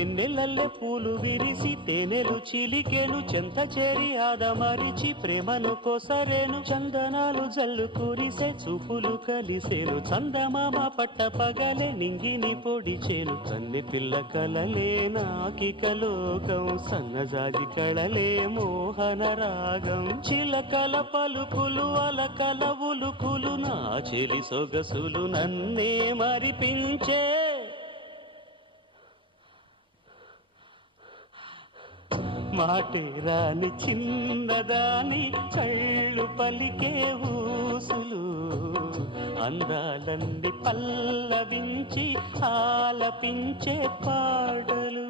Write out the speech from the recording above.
వెన్నెలల్లె పూలు విరిసి తేనెలు చిలికెను చెంత చేరి ఆదమరిచి ప్రేమను కోసరేను చందనాలు జల్లు కురిసే చూపులు కలిసేను చందమామ పట్ట పగలే నింగిని పొడిచేను కన్నె పిల్ల కలలే నాకిక లోకం సన్నజాజి కళలే మోహన రాగం చిలకల పలుకులు అలకల ఉలుకులు నా చెలి సొగసులు నన్నే మరిపించే మాటే రాని చిన్నదాని చళ్ళు పలికే ఊసులు అందాలన్నీ పల్లవించి ఆలపించే పాటలు